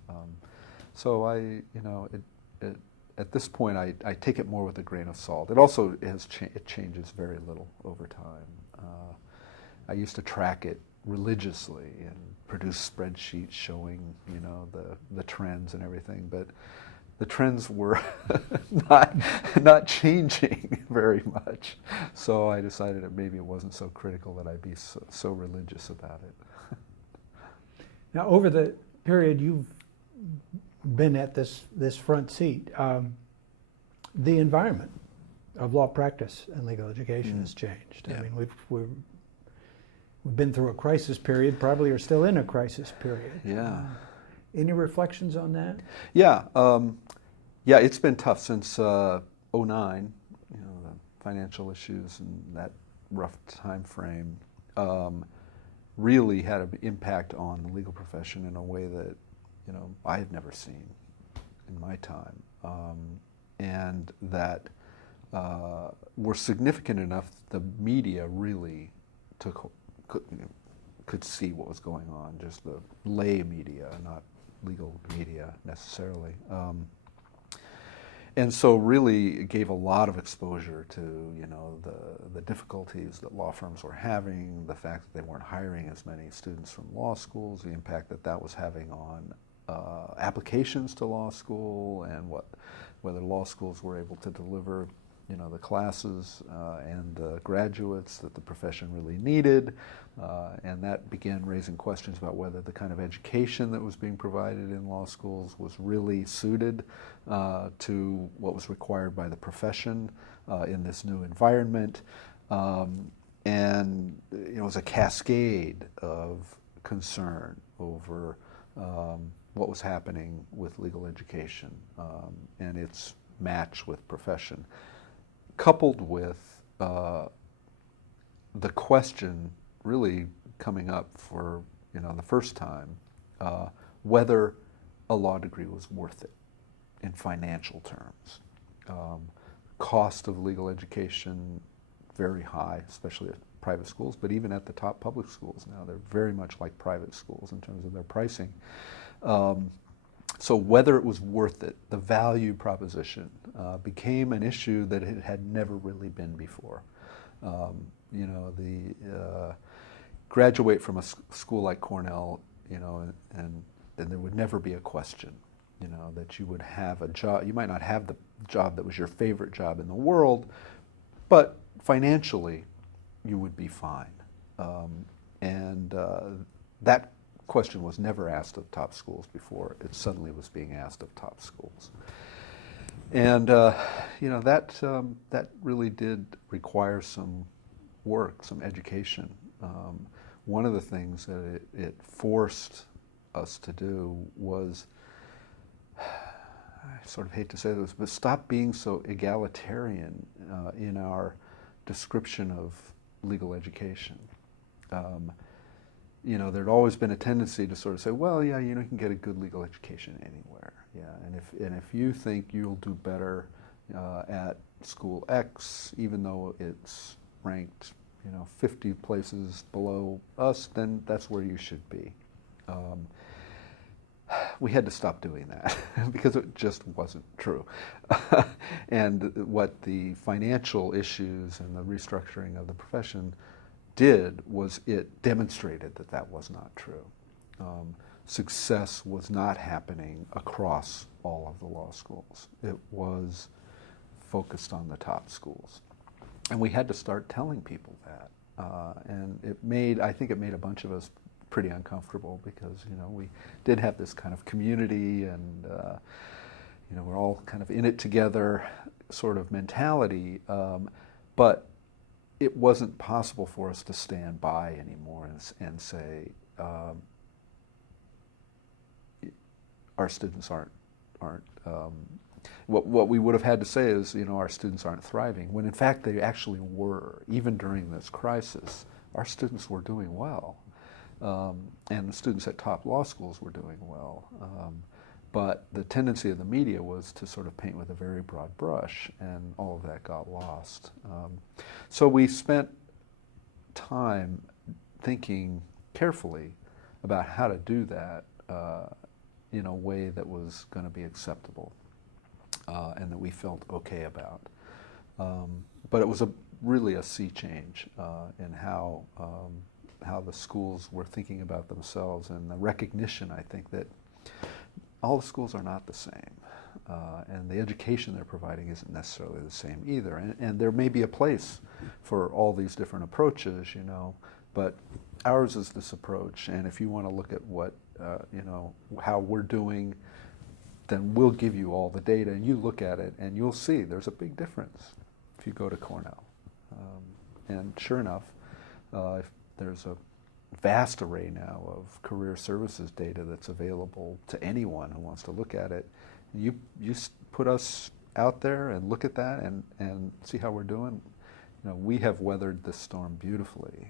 So at this point, I take it more with a grain of salt. It also it changes very little over time. I used to track it religiously and produce spreadsheets showing, the trends and everything, but the trends were not changing very much. So I decided that maybe it wasn't so critical that I'd be so religious about it. Now, over the period you've been at this front seat, the environment of law practice and legal education has changed. Yeah. I mean, we've been through a crisis period, probably are still in a crisis period. Yeah. Any reflections on that? Yeah, yeah, it's been tough since '09. You know, the financial issues and that rough time frame really had an impact on the legal profession in a way that, you know, I had never seen in my time, and that were significant enough the media really could see what was going on, just the lay media, not legal media necessarily. And so really it gave a lot of exposure to, you know, the difficulties that law firms were having, the fact that they weren't hiring as many students from law schools, the impact that that was having on applications to law school, and whether law schools were able to deliver, you know, the classes and the graduates that the profession really needed, and that began raising questions about whether the kind of education that was being provided in law schools was really suited to what was required by the profession in this new environment. And it was a cascade of concern over what was happening with legal education and its match with profession, coupled with the question really coming up for, you know, the first time, whether a law degree was worth it in financial terms. Cost of legal education, very high, especially at private schools, but even at the top public schools now, they're very much like private schools in terms of their pricing. So whether it was worth it, the value proposition became an issue that it had never really been before. You know, graduate from a school like Cornell, you know, and there would never be a question, you know, that you would have a job. You might not have the job that was your favorite job in the world, but financially you would be fine. And that question was never asked of top schools before. It suddenly was being asked of top schools. And you know, that really did require some work, some education. One of the things that it forced us to do was, I sort of hate to say this, but stop being so egalitarian in our description of legal education. You know, there'd always been a tendency to sort of say, well, yeah, you know, you can get a good legal education anywhere, yeah, and if you think you'll do better at school X, even though it's ranked, you know, 50 places below us, then that's where you should be. We had to stop doing that because it just wasn't true. And what the financial issues and the restructuring of the profession did was it demonstrated that that was not true. Success was not happening across all of the law schools. It was focused on the top schools. And we had to start telling people that. And I think it made a bunch of us pretty uncomfortable because, you know, we did have this kind of community and, you know, we're all kind of in it together sort of mentality. But it wasn't possible for us to stand by anymore and say, our students aren't what we would have had to say is, you know, our students aren't thriving, when in fact they actually were. Even during this crisis, our students were doing well. And the students at top law schools were doing well. But the tendency of the media was to sort of paint with a very broad brush, and all of that got lost. So we spent time thinking carefully about how to do that in a way that was going to be acceptable and that we felt okay about. But it was really a sea change in how the schools were thinking about themselves, and the recognition, I think, that all the schools are not the same, and the education they're providing isn't necessarily the same either. And there may be a place for all these different approaches, you know, but ours is this approach. And if you want to look at what, you know, how we're doing, then we'll give you all the data, and you look at it, and you'll see there's a big difference if you go to Cornell. And sure enough, if there's a vast array now of career services data that's available to anyone who wants to look at it. You put us out there and look at that and see how we're doing. You know, we have weathered this storm beautifully,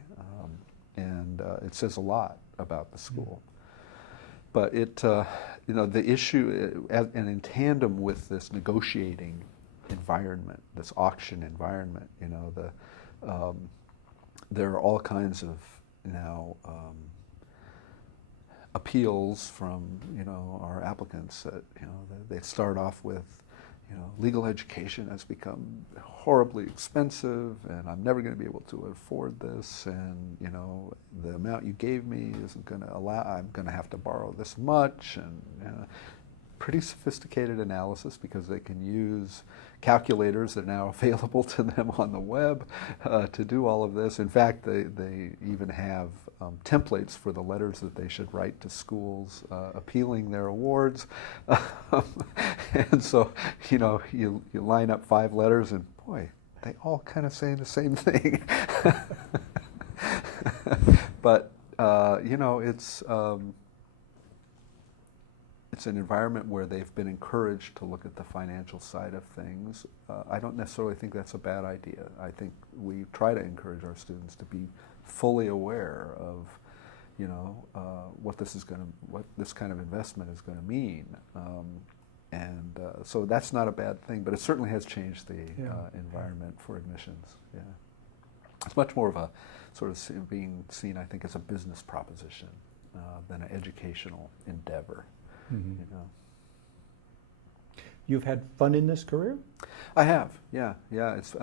and it says a lot about the school. But it, you know, the issue, and in tandem with this negotiating environment, this auction environment, you know, there are all kinds of now appeals from, you know, our applicants that, you know, they start off with, you know, legal education has become horribly expensive and I'm never going to be able to afford this, and, you know, the amount you gave me isn't going to allow, I'm going to have to borrow this much, and, you know, pretty sophisticated analysis because they can use calculators that are now available to them on the web to do all of this. In fact, they even have templates for the letters that they should write to schools appealing their awards. And so, you know, you line up 5 letters and boy, they all kind of say the same thing. But, you know, it's an environment where they've been encouraged to look at the financial side of things. I don't necessarily think that's a bad idea. I think we try to encourage our students to be fully aware of, you know, what this kind of investment is going to mean, so that's not a bad thing. But it certainly has changed the environment for admissions. Yeah, it's much more of a sort of being seen, I think, as a business proposition than an educational endeavor. Mm-hmm. You know. You've had fun in this career? I have, yeah. It's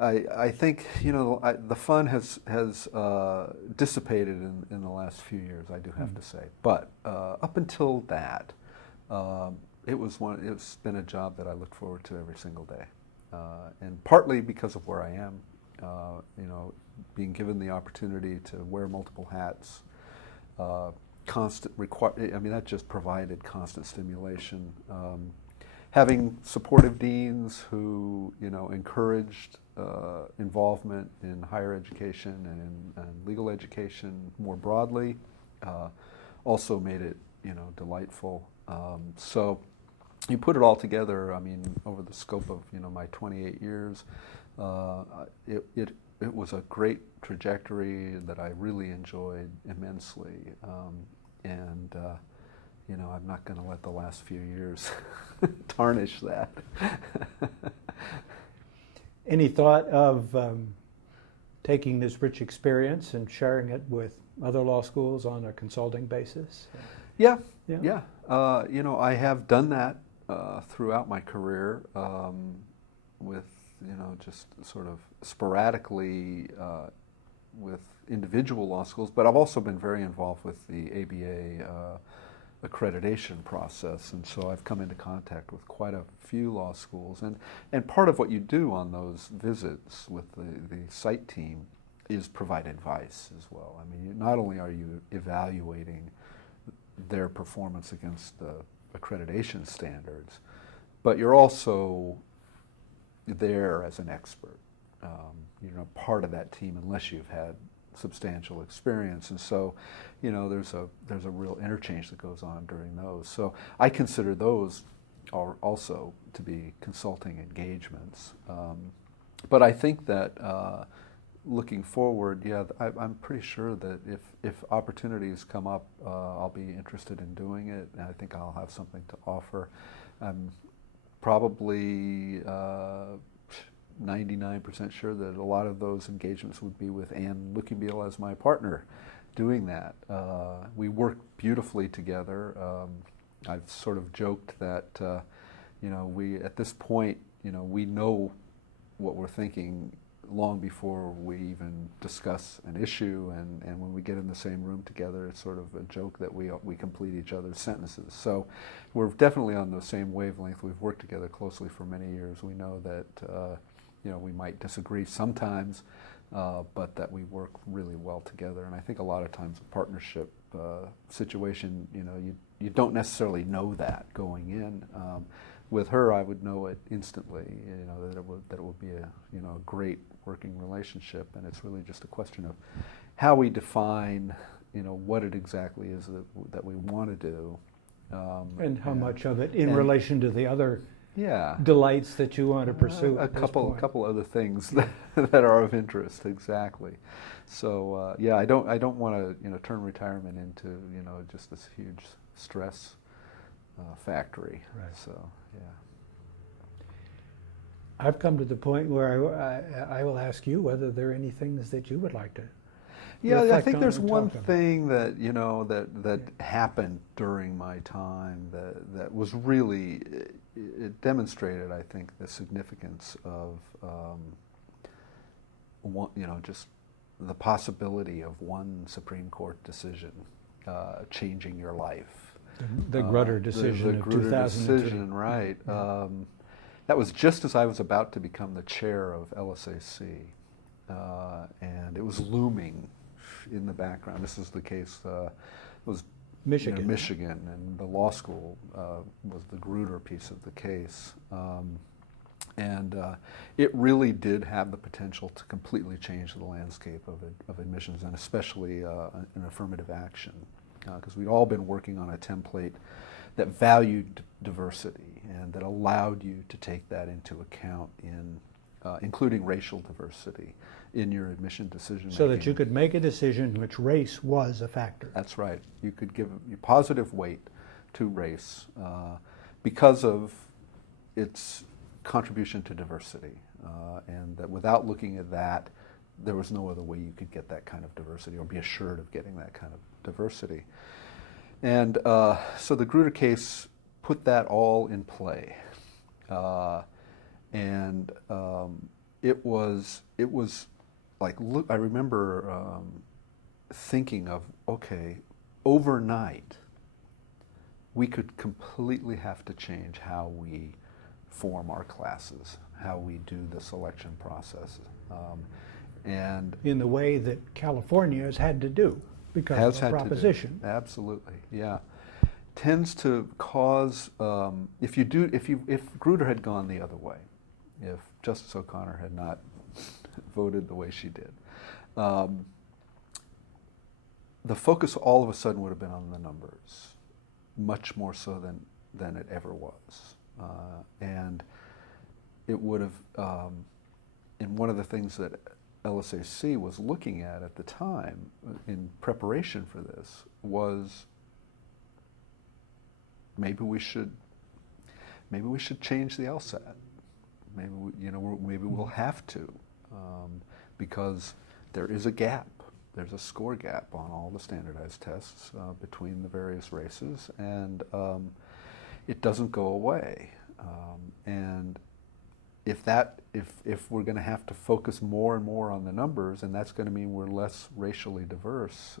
I think, you know, the fun has dissipated in the last few years, I do have to say. But up until that, it's been a job that I look forward to every single day, and partly because of where I am, you know, being given the opportunity to wear multiple hats. I mean, that just provided constant stimulation. Having supportive deans who, you know, encouraged involvement in higher education and legal education more broadly, also made it, you know, delightful. So you put it all together, I mean, over the scope of, you know, my 28 years, it was a great trajectory that I really enjoyed immensely, and you know, I'm not going to let the last few years tarnish that. Any thought of taking this rich experience and sharing it with other law schools on a consulting basis? Yeah. You know, I have done that throughout my career with, you know, just sort of sporadically with individual law schools, but I've also been very involved with the ABA accreditation process, and so I've come into contact with quite a few law schools, and part of what you do on those visits with the site team is provide advice as well. I mean, not only are you evaluating their performance against the accreditation standards, but you're also there as an expert. You're not part of that team unless you've had substantial experience, and so, you know, there's a real interchange that goes on during those. So I consider those are also to be consulting engagements. But I think that looking forward, yeah, I'm pretty sure that if opportunities come up, I'll be interested in doing it, and I think I'll have something to offer. I'm probably 99% sure that a lot of those engagements would be with Ann Luckingbeil as my partner doing that. We work beautifully together. I've sort of joked that, you know, at this point, you know, we know what we're thinking long before we even discuss an issue, and when we get in the same room together, it's sort of a joke that we complete each other's sentences. So we're definitely on the same wavelength. We've worked together closely for many years. We know that you know, we might disagree sometimes, but that we work really well together. And I think a lot of times a partnership situation, you know, you don't necessarily know that going in. With her, I would know it instantly, you know, that it would be a, you know, a great working relationship, and it's really just a question of how we define, what it exactly is that we want to do. And how much of it in relation to the other yeah, delights that you want to pursue. a at this couple point. other things that are of interest, exactly. So yeah, I don't want to turn retirement into just this huge stress factory. Right. So yeah. I've come to the point where I will ask you whether there are any things that you would like to. Yeah, I reflect think on there's and one talk about. thing that that happened during my time that was really it demonstrated, I think, the significance of one, just the possibility of one Supreme Court decision changing your life. The Grutter decision the of Grutter 2003. decision, right? Yeah. That was just as I was about to become the chair of LSAC, and it was looming in the background. This is the case. It was Michigan. Michigan, and the law school was the Grutter piece of the case, and it really did have the potential to completely change the landscape of admissions, and especially in affirmative action, because we'd all been working on a template that valued diversity and that allowed you to take that into account in including racial diversity in your admission decision making. So that you could make a decision in which race was a factor. That's right. You could give positive weight to race because of its contribution to diversity, and that without looking at that, there was no other way you could get that kind of diversity or be assured of getting that kind of diversity. And so the Grutter case put that all in play, and it was like, look, I remember thinking of, okay, overnight we could completely have to change how we form our classes, how we do the selection process, and In the way that California has had to do because has of the had proposition. to do. Absolutely, yeah. Tends to cause if Grutter had gone the other way, if Justice O'Connor had not voted the way she did, the focus all of a sudden would have been on the numbers, much more so than it ever was, and it would have. And one of the things that LSAC was looking at the time in preparation for this was maybe we should change the LSAT. Maybe we'll have to, because there is a gap. There's a score gap on all the standardized tests between the various races, and it doesn't go away. And if we're going to have to focus more and more on the numbers, and that's going to mean we're less racially diverse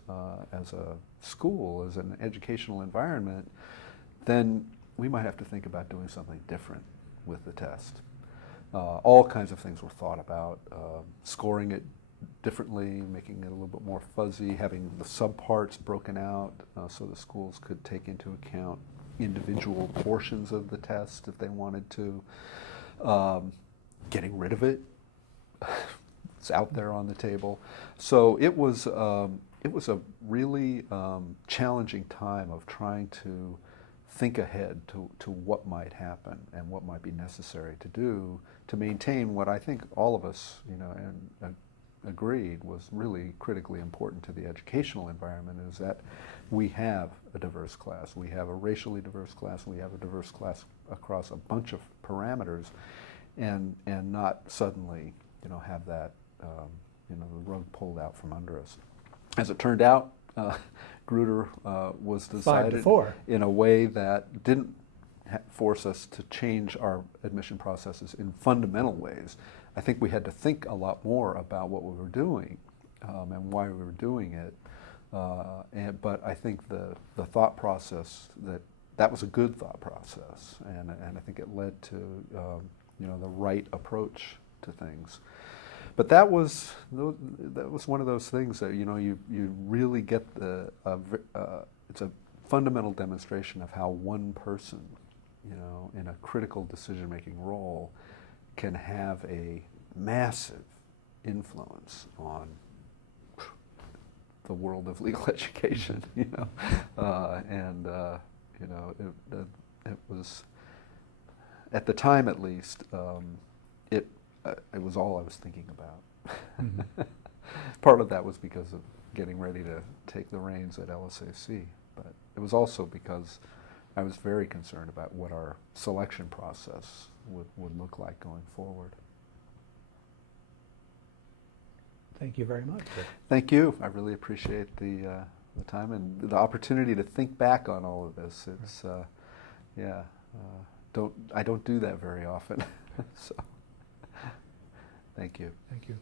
as a school, as an educational environment, then we might have to think about doing something different with the test. All kinds of things were thought about, scoring it differently, making it a little bit more fuzzy, having the subparts broken out so the schools could take into account individual portions of the test if they wanted to. Getting rid of it, it's out there on the table. So it was a really challenging time of trying to think ahead to what might happen and what might be necessary to do to maintain what I think all of us, agreed was really critically important to the educational environment, is that we have a diverse class. We have a racially diverse class. We have a diverse class across a bunch of parameters, and not suddenly, have that, the rug pulled out from under us. As it turned out, Grutter was decided 5-4. in a way that didn't force us to change our admission processes in fundamental ways. I think we had to think a lot more about what we were doing and why we were doing it. But I think the thought process that was a good thought process, and I think it led to the right approach to things. But that was one of those things that you really get it's a fundamental demonstration of how one person in a critical decision-making role can have a massive influence on the world of legal education, you know, you know, it was, at the time at least, it was all I was thinking about. Mhm. Part of that was because of getting ready to take the reins at LSAC, but it was also because I was very concerned about what our selection process would look like going forward. Thank you very much. Thank you. I really appreciate the time and the opportunity to think back on all of this. It's yeah, I don't do that very often. So thank you. Thank you.